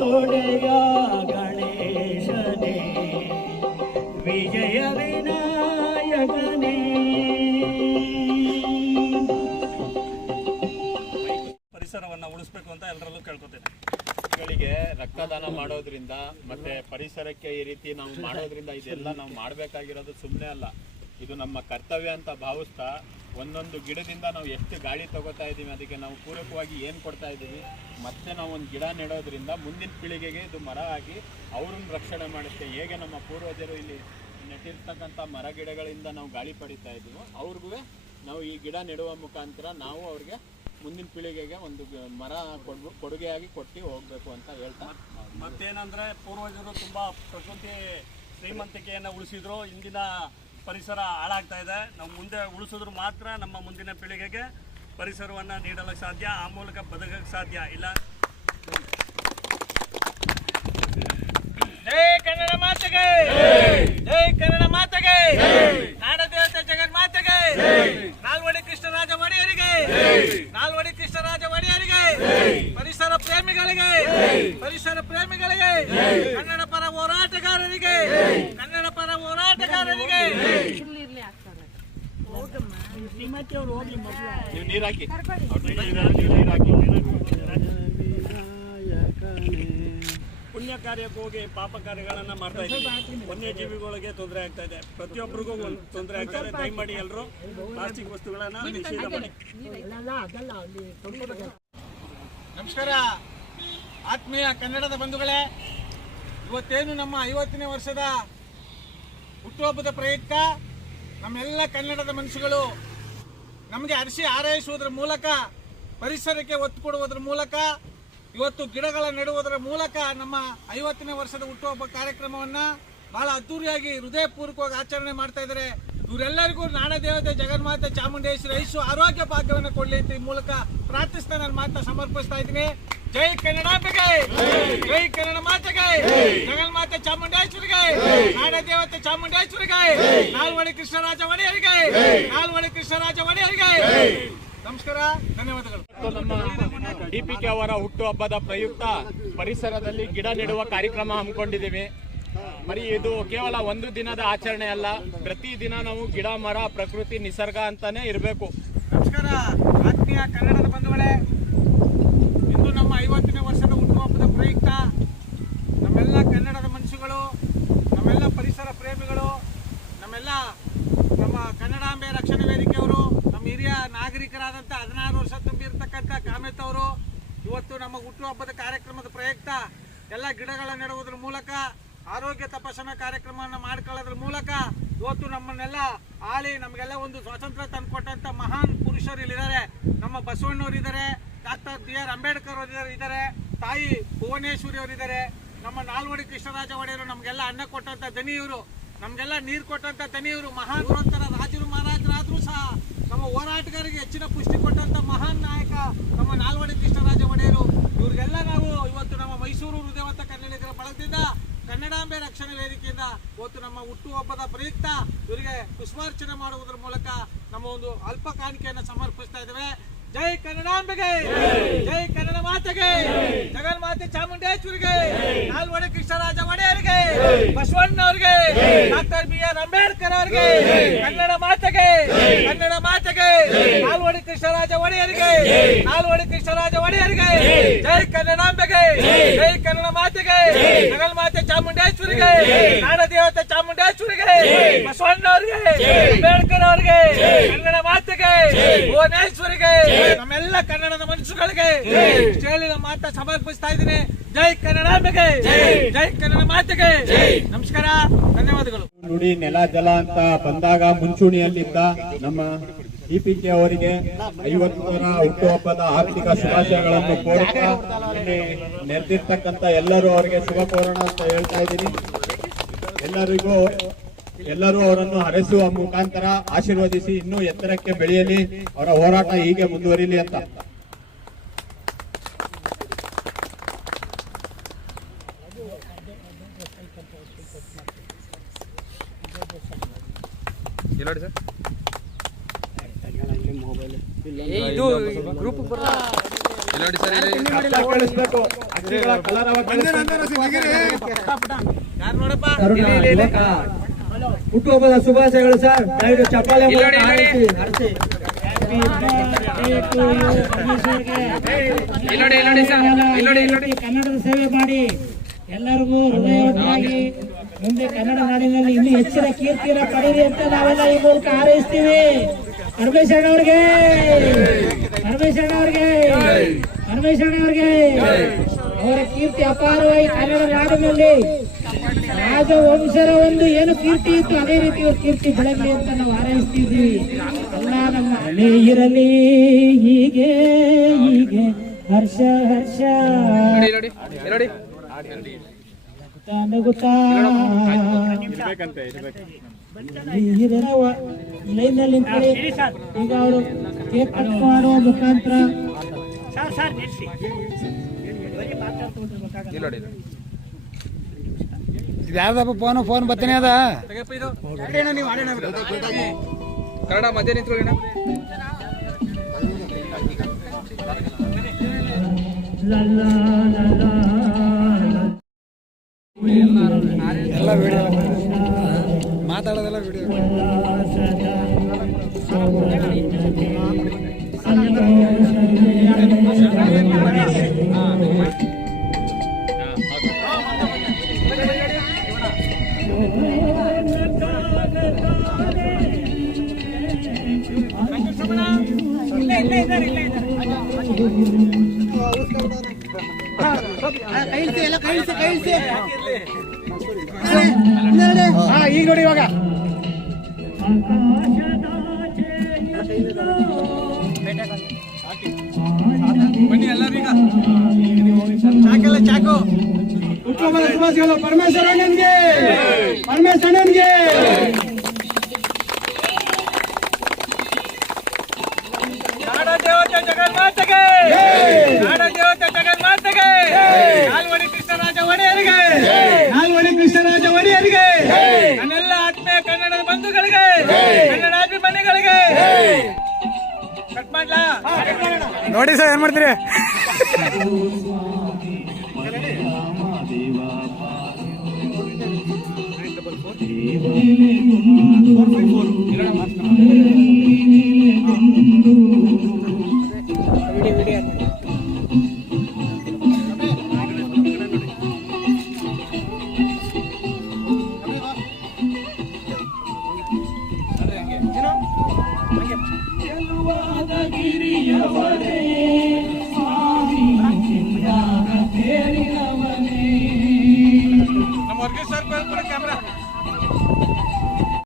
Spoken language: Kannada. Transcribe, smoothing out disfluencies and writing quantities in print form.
ತೊಡೆಯ ಗಣೇಶನೇ ವಿಜಯ ವಿನಾಯಕನೇ. ಪರಿಸರವನ್ನು ಉಳಿಸ್ಬೇಕು ಅಂತ ಎಲ್ಲರಲ್ಲೂ ಕೇಳ್ಕೊತೇನೆ. ಗಳಿಗೆ ರಕ್ತದಾನ ಮಾಡೋದ್ರಿಂದ ಮತ್ತೆ ಪರಿಸರಕ್ಕೆ ಈ ರೀತಿ ನಾವು ಮಾಡೋದ್ರಿಂದ ಇದೆಲ್ಲ ನಾವು ಮಾಡಬೇಕಾಗಿರೋದು ಸುಮ್ಮನೆ ಅಲ್ಲ, ಇದು ನಮ್ಮ ಕರ್ತವ್ಯ ಅಂತ ಭಾವಿಸ್ತಾ ಒಂದೊಂದು ಗಿಡದಿಂದ ನಾವು ಎಷ್ಟು ಗಾಳಿ ತಗೋತಾ ಇದ್ದೀವಿ, ಅದಕ್ಕೆ ನಾವು ಪೂರಕವಾಗಿ ಏನು ಕೊಡ್ತಾ ಇದ್ದೀವಿ, ಮತ್ತೆ ನಾವು ಒಂದು ಗಿಡ ನೆಡೋದ್ರಿಂದ ಮುಂದಿನ ಪೀಳಿಗೆಗೆ ಇದು ಮರ ಆಗಿ ಅವ್ರನ್ನ ರಕ್ಷಣೆ ಮಾಡುತ್ತೆ. ಹೇಗೆ ನಮ್ಮ ಪೂರ್ವಜರು ಇಲ್ಲಿ ನೆಟ್ಟಿರ್ತಕ್ಕಂಥ ಮರ ಗಿಡಗಳಿಂದ ನಾವು ಗಾಳಿ ಪಡಿತಾ ಇದ್ದೀವೋ ಅವ್ರಿಗೂ ನಾವು ಈ ಗಿಡ ನೆಡುವ ಮುಖಾಂತರ ನಾವು ಅವ್ರಿಗೆ ಮುಂದಿನ ಪೀಳಿಗೆಗೆ ಒಂದು ಮರ ಕೊಡುಗೆಯಾಗಿ ಕೊಟ್ಟು ಹೋಗಬೇಕು ಅಂತ ಹೇಳ್ತಾ, ಮತ್ತೇನಂದರೆ ಪೂರ್ವಜರು ತುಂಬ ಪ್ರಕೃತಿ ಶ್ರೀಮಂತಿಕೆಯನ್ನು ಉಳಿಸಿದ್ರು. ಇಂದಿನ ಪರಿಸರ ಹಾಳಾಗ್ತಾ ಇದೆ. ನಾವು ಮುಂದೆ ಉಳಿಸಿದ್ರು ಮಾತ್ರ ನಮ್ಮ ಮುಂದಿನ ಪೀಳಿಗೆಗೆ ಪರಿಸರವನ್ನು ನೀಡಲಿಕ್ಕೆ ಸಾಧ್ಯ, ಆ ಮೂಲಕ ಬದುಕಕ್ಕೆ ಸಾಧ್ಯ. ಇಲ್ಲ ಜೈ ಕನ್ನಡ ಮಾತೆಗೆ, ಜೈ ಕನ್ನಡ ಮಾತೆಗೆ, ನಾಡದೇವತೆ ಜಗನ್ಮಾತೆಗೆ, ನಾಲ್ವಡಿ ಕೃಷ್ಣರಾಜ ಒಡೆಯರಿಗೆ, ನಾಲ್ವಡಿ ಕೃಷ್ಣರಾಜ ಒಡೆಯರಿಗೆ, ಪರಿಸರ ಪ್ರೇಮಿಗಳಿಗೆ, ಪರಿಸರ ಪ್ರೇಮಿಗಳಿಗೆ, ಕನ್ನಡ ಪರ ಹೋರಾಟಗಾರರಿಗೆ, ಕನ್ನಡ ಪರ ಹೋರಾಟಗಾರರಿಗೆ. ನೀವು ನೀರಾಕಿ ಪುಣ್ಯ ಕಾರ್ಯಕ್ಕೆ ಹೋಗಿ ಪಾಪ ಕಾರ್ಯಗಳನ್ನು ಮಾಡ್ತಾ ಇದ್ದೀವಿ. ವನ್ಯಜೀವಿಗಳಿಗೆ ತೊಂದರೆ ಆಗ್ತಾ ಇದೆ, ಪ್ರತಿಯೊಬ್ಬರಿಗೂ ತೊಂದರೆ ಆಗ್ತಾ ಇದೆ. ದಯಮಾಡಿ ಎಲ್ಲರೂ ಪ್ಲಾಸ್ಟಿಕ್ ವಸ್ತುಗಳನ್ನು ನಿಷೇಧ ಮಾಡಿ. ನಮಸ್ಕಾರ ಆತ್ಮೀಯ ಕನ್ನಡದ ಬಂಧುಗಳೇ, ಇವತ್ತೇನು ನಮ್ಮ 50ನೇ ವರ್ಷದ ಹುಟ್ಟುಹಬ್ಬದ ಪ್ರಯುಕ್ತ ನಮ್ಮೆಲ್ಲ ಕನ್ನಡದ ಮನಸ್ಸುಗಳು ನಮಗೆ ಹರಿಸಿ ಹಾರೈಸುವುದರ ಮೂಲಕ, ಪರಿಸರಕ್ಕೆ ಒತ್ತು ಕೊಡುವುದರ ಮೂಲಕ, ಇವತ್ತು ಗಿಡಗಳ ನೆಡುವುದರ ಮೂಲಕ ನಮ್ಮ 50ನೇ ವರ್ಷದ ಹುಟ್ಟುಹಬ್ಬ ಕಾರ್ಯಕ್ರಮವನ್ನು ಬಹಳ ಅದ್ದೂರಿಯಾಗಿ ಹೃದಯಪೂರ್ವಕವಾಗಿ ಆಚರಣೆ ಮಾಡ್ತಾ ಇದ್ದಾರೆ. ಇವರೆಲ್ಲರಿಗೂ ನಾಡದೇವತೆ ಜಗನ್ಮಾತೆ ಚಾಮುಂಡೇಶ್ವರಿ ಐಸು ಆರೋಗ್ಯ ಭಾಗ್ಯವನ್ನು ಕೊಡಲಿ ಅಂತ ಈ ಮೂಲಕ ಪ್ರಾರ್ಥಿಸ್ತಾ ನಾನು ಮಾತನ್ನ ಸಮರ್ಪಿಸ್ತಾ ಇದ್ದೀನಿ. ಜೈ ಕನ್ನಡಾಂಬೆಗೆ, ಜೈ ಕನ್ನಡ ಮಾತೆಗೆ, ಜಗನ್ಮಾತೆ ಚಾಮುಂಡೇಶ್ವರಿಗೆ, ನಾಡದೇವತೆ ಚಾಮುಂಡೇಶ್ವರಿಗೆ, ನಾಲ್ವಡಿ ಕೃಷ್ಣರಾಜ ಒಡೆಯರಿಗೆ, ನಾಲ್ವಡಿ ಕೃಷ್ಣರಾಜ ಒಡೆಯರಿಗೆ ನಮಸ್ಕಾರ, ಧನ್ಯವಾದಗಳು. ನಮ್ಮ DPK ಅವರ ಹುಟ್ಟುಹಬ್ಬದ ಪ್ರಯುಕ್ತ ಪರಿಸರದಲ್ಲಿ ಗಿಡ ನೆಡುವ ಕಾರ್ಯಕ್ರಮ ಹಮ್ಮಿಕೊಂಡಿದ್ದೀವಿ. ಬರೀ ಇದು ಕೇವಲ ಒಂದು ದಿನದ ಆಚರಣೆ ಅಲ್ಲ, ಪ್ರತಿದಿನ ನಾವು ಗಿಡ ಮರ ಪ್ರಕೃತಿ ನಿಸರ್ಗ ಅಂತಾನೆ ಇರಬೇಕು. ನಮಸ್ಕಾರ ಆತ್ಮೀಯ ಕನ್ನಡದ ಬಂಧುಗಳೇ, ಇಂದು ನಮ್ಮ 50ನೇ ವರ್ಷದ ಹುಟ್ಟುಹಬ್ಬದ ಪ್ರಯುಕ್ತ ನಮ್ಮೆಲ್ಲ ಕನ್ನಡದ ಮನಸ್ಸುಗಳು, ನಮ್ಮೆಲ್ಲ ಪರಿಸರ ಪ್ರೇಮಿಗಳು, ನಮ್ಮ ಕನ್ನಡಾಂಬೆ ರಕ್ಷಣಾ ವೇದಿಕೆಯವರು, ನಮ್ಮ ಹಿರಿಯ ನಾಗರಿಕರಾದಂಥ 16 ವರ್ಷ ತುಂಬಿರ್ತಕ್ಕಂಥ ಕಾಮೆತ್ ಅವರು ಇವತ್ತು ನಮ್ಮ ಹುಟ್ಟುಹಬ್ಬದ ಕಾರ್ಯಕ್ರಮದ ಪ್ರಯುಕ್ತ ಎಲ್ಲ ಗಿಡಗಳ ನೆಡುವುದರ ಮೂಲಕ, ಆರೋಗ್ಯ ತಪಾಸಣಾ ಕಾರ್ಯಕ್ರಮವನ್ನು ಮಾಡ್ಕೊಳ್ಳೋದ್ರ ಮೂಲಕ ಇವತ್ತು ನಮ್ಮನ್ನೆಲ್ಲ ಆಳಿ ನಮಗೆಲ್ಲ ಒಂದು ಸ್ವಾತಂತ್ರ್ಯ ತಂದುಕೊಟ್ಟಂಥ ಮಹಾನ್ ಪುರುಷರು ಇಲ್ಲಿದ್ದಾರೆ. ನಮ್ಮ ಬಸವಣ್ಣವ್ರು ಇದ್ದಾರೆ, ಡಾಕ್ಟರ್ BR ಅಂಬೇಡ್ಕರ್ ಅವರು ಇದ್ದಾರೆ, ತಾಯಿ ಭುವನೇಶ್ವರಿ ಅವರಿದ್ದಾರೆ, ನಮ್ಮ ನಾಲ್ವಡಿ ಕೃಷ್ಣರಾಜ ಒಡೆಯರು ನಮಗೆಲ್ಲ ಅನ್ನ ಕೊಟ್ಟಂಥ ದನಿಯವರು, ನಮಗೆಲ್ಲ ನೀರು ಕೊಟ್ಟಂಥ ದನಿಯವರು, ಮಹಾನ್ ಪುರೋತ್ತರ ರಾಜರು ಮಹಾರಾಜರಾದರೂ ಸಹ ನಮ್ಮ ಹೋರಾಟಗಾರರಿಗೆ ಹೆಚ್ಚಿನ ಪುಷ್ಟಿ ಕೊಟ್ಟಂಥ ಮಹಾನ್ ನಾಯಕ ನಮ್ಮ ನಾಲ್ವಡಿ ಕೃಷ್ಣರಾಜ ಒಡೆಯರು. ಇವ್ರಿಗೆಲ್ಲ ನಾವು ಇವತ್ತು ನಮ್ಮ ಮೈಸೂರು ಹೃದಯವಂತ ಕನ್ನಡಿಗರ ಬಳಗದಿಂದ ಕನ್ನಡಾಂಬೆ ರಕ್ಷಣಾ ವೇದಿಕೆಯಿಂದ ಇವತ್ತು ನಮ್ಮ ಹುಟ್ಟುಹಬ್ಬದ ಪ್ರಯುಕ್ತ ಇವರಿಗೆ ಪುಷ್ಪಾರ್ಚನೆ ಮಾಡುವುದರ ಮೂಲಕ ನಮ್ಮ ಒಂದು ಅಲ್ಪ ಕಾಣಿಕೆಯನ್ನು ಸಮರ್ಪಿಸ್ತಾ ಇದ್ದೇವೆ. ಜೈ ಕನ್ನಡಾಂಬೆಗೆ, ಜೈ ಕನ್ನಡ ಮಾತೆಗೆ, ಜಗನ್ಮಾತೆ ಚಾಮುಂಡೇಶ್ವರಿಗೆ, ನಾಲ್ವಡಿ ಕೃಷ್ಣರಾಜ ಒಡೆಯರಿಗೆ, ಬಸವಣ್ಣವರಿಗೆ, ಡಾಕ್ಟರ್ BR ಅಂಬೇಡ್ಕರ್ ಅವರಿಗೆ, ಕನ್ನಡ ಮಾತೆಗೆ, ಕನ್ನಡ ಮಾತೆಗೆ, ನಾಲ್ವಡಿ ಕೃಷ್ಣರಾಜ ಒಡೆಯರಿಗೆ, ನಾಲ್ವಡಿ ಕೃಷ್ಣರಾಜ ಒಡೆಯರಿಗೆ, ಜೈ ಕನ್ನಡಾಂಬೆಗೆ, ಜೈ ಕನ್ನಡ ಮಾತೆಗೆ, ಜಗನ್ಮಾತೆ ಚಾಮುಂಡೇಶ್ವರಿಗೆ, ನಾಡದೇವತೆ ಚಾಮುಂಡೇಶ್ವರಿಗೆ, ಬಸವಣ್ಣವರಿಗೆ, ಅಂಬೇಡ್ಕರ್ ಅವರಿಗೆ, ಕನ್ನಡ ಮಾತೆಗೆ, ಭುವನೇಶ್ವರಿಗೆ, ನಮ್ಮೆಲ್ಲ ಕನ್ನಡದ ಮನುಷ್ಯಗಳಿಗೆ ಹೇಳಿದ ಮಾತಾ ಸಮರ್ಪಿಸ್ತಾ ಇದ್ದೀನಿ. ಜೈ ಕನ್ನಡಾಂಬೆಗೆ, ಜೈ ಕನ್ನಡ ಮಾತೆಗೆ ನಮಸ್ಕಾರ, ಧನ್ಯವಾದಗಳು. ನುಡಿ ನೆಲ ಜಲ ಅಂತ ಬಂದಾಗ ಮುಂಚೂಣಿಯಲ್ಲಿದ್ದ ನಮ್ಮ DPK ಅವರಿಗೆ 50ರ ಹುಟ್ಟುಹಬ್ಬದ ಆರ್ಥಿಕ ಶುಭಾಶಯಗಳನ್ನು ಕೋರುತ್ತಾ ಇಲ್ಲಿ ನೆರೆದಿರ್ತಕ್ಕಂಥ ಎಲ್ಲರೂ ಅವರಿಗೆ ಶುಭ ಕೋರೋಣ ಅಂತ ಹೇಳ್ತಾ ಇದ್ದೀನಿ. ಎಲ್ಲರೂ ಅವರನ್ನು ಹರಸುವ ಮುಖಾಂತರ ಆಶೀರ್ವದಿಸಿ ಇನ್ನೂ ಎತ್ತರಕ್ಕೆ ಬೆಳೆಯಲಿ, ಅವರ ಹೋರಾಟ ಹೀಗೆ ಮುಂದುವರಿಲಿ ಅಂತ. ಇದು ಗ್ರೂಪ್ ಕೇಳಿಸ್ಬೇಕು. ಅಕ್ಕಿಗಳ ಕಲರವ ಯಾರು ನೋಡಪ್ಪ ಹುಟ್ಟುಹಬ್ಬದ ಶುಭಾಶಯಗಳು ಸರ್. ದಯವಿಟ್ಟು ಚಪ್ಪಾಳೆ ಮೂಲಕ ಹಾರೈಸಿ. ಕನ್ನಡದ ಸೇವೆ ಮಾಡಿ ಎಲ್ಲರಿಗೂ ಹೃದಯವಾಗಿ ಮುಂದೆ ಕನ್ನಡ ನಾಡಿನಲ್ಲಿ ಇನ್ನೂ ಹೆಚ್ಚಿನ ಕೀರ್ತಿಯನ್ನು ಪಡೆಯಿರಿ ಅಂತ ನಾವೆಲ್ಲ ಈ ಮೂಲಕ ಹಾರೈಸ್ತೀವಿ. ಪರಮೇಶ್ವರ ಅವ್ರಿಗೆ, ಪರಮೇಶ್ವರ ಅವ್ರಿಗೆ, ಪರಮೇಶ್ವರ ಅವ್ರಿಗೆ ಅವರ ಕೀರ್ತಿ ಅಪಾರವಾಗಿ ಕನ್ನಡ ನಾಡಿನಲ್ಲಿ ರಾಜವಂಶರ ಒಂದು ಏನು ಕೀರ್ತಿ ಇತ್ತು ಅದೇ ರೀತಿ ಅವ್ರ ಕೀರ್ತಿ ಬೆಳಗಲಿ ಅಂತ ನಾವು ಹಾರೈಸ್ತಿದ್ದೀವಿ. ಎಲ್ಲ ನಮ್ಮ ಹಣೆ ಇರಲಿ ಹೀಗೆ ಹೀಗೆ ಹರ್ಷ ಹರ್ಷ ನಗುತ್ತಾ ಲೈನ್ ನಲ್ಲಿ ಈಗ ಅವರು ಕೇಕ್ ಕಟ್ ಮಾಡುವ ಮುಖಾಂತರ ಯಾವ್ದಪ್ಪ ಫೋನ್ ಬರ್ತಾನೆ ಅದ ಕನ್ನಡ ಮಧ್ಯ ನಿಂತ್ಕೊಳ್ಳಿ. ಎಲ್ಲ ವಿಡಿಯೋ ಮಾತಾಡೋದೆಲ್ಲ ವಿಡಿಯೋ. ಈಗ ನೋಡಿ ಇವಾಗ ಬನ್ನಿ ಎಲ್ಲರೂ ಈಗ ಚಾಕೆಲ್ಲ ಚಾಕು. ಹುಟ್ಟುಹಬ್ಬದ ಶುಭಾಶಯಗಳು ಪರಮೇಶ್ವರ ಅಣ್ಣನ್ಗೆ, ಪರಮೇಶ್ವರ ಅಣ್ಣನ್ಗೆ. ನಾಡ ದೇವತೆ ಜಗನ್ಮಾತೆಗೆ, ನಾಡ ದೇವತೆ ಜಗನ್ಮಾತೆಗೆ, ನಾಲ್ವಡಿ ಕೃಷ್ಣರಾಜ ಒಡೆಯರಿಗೆ, ನಾಲ್ವಡಿ ಕೃಷ್ಣರಾಜ ಒಡೆಯರಿಗೆ, ನನ್ನೆಲ್ಲ ಆತ್ಮೀಯ ಕನ್ನಡದ ಬಂಧುಗಳಿಗೆ, ಕನ್ನಡಾಭಿಮಾನಿಗಳಿಗೆ ಕಟ್ ಮಾಡ್ಲಾ? ನೋಡಿ ಸರ್ ಏನ್ ಮಾಡ್ತೀರಿ? ನಮ್ಮ ವರ್ಗೀಸ್ ಸರ್ ಕ್ಯಾಮ್ರಾ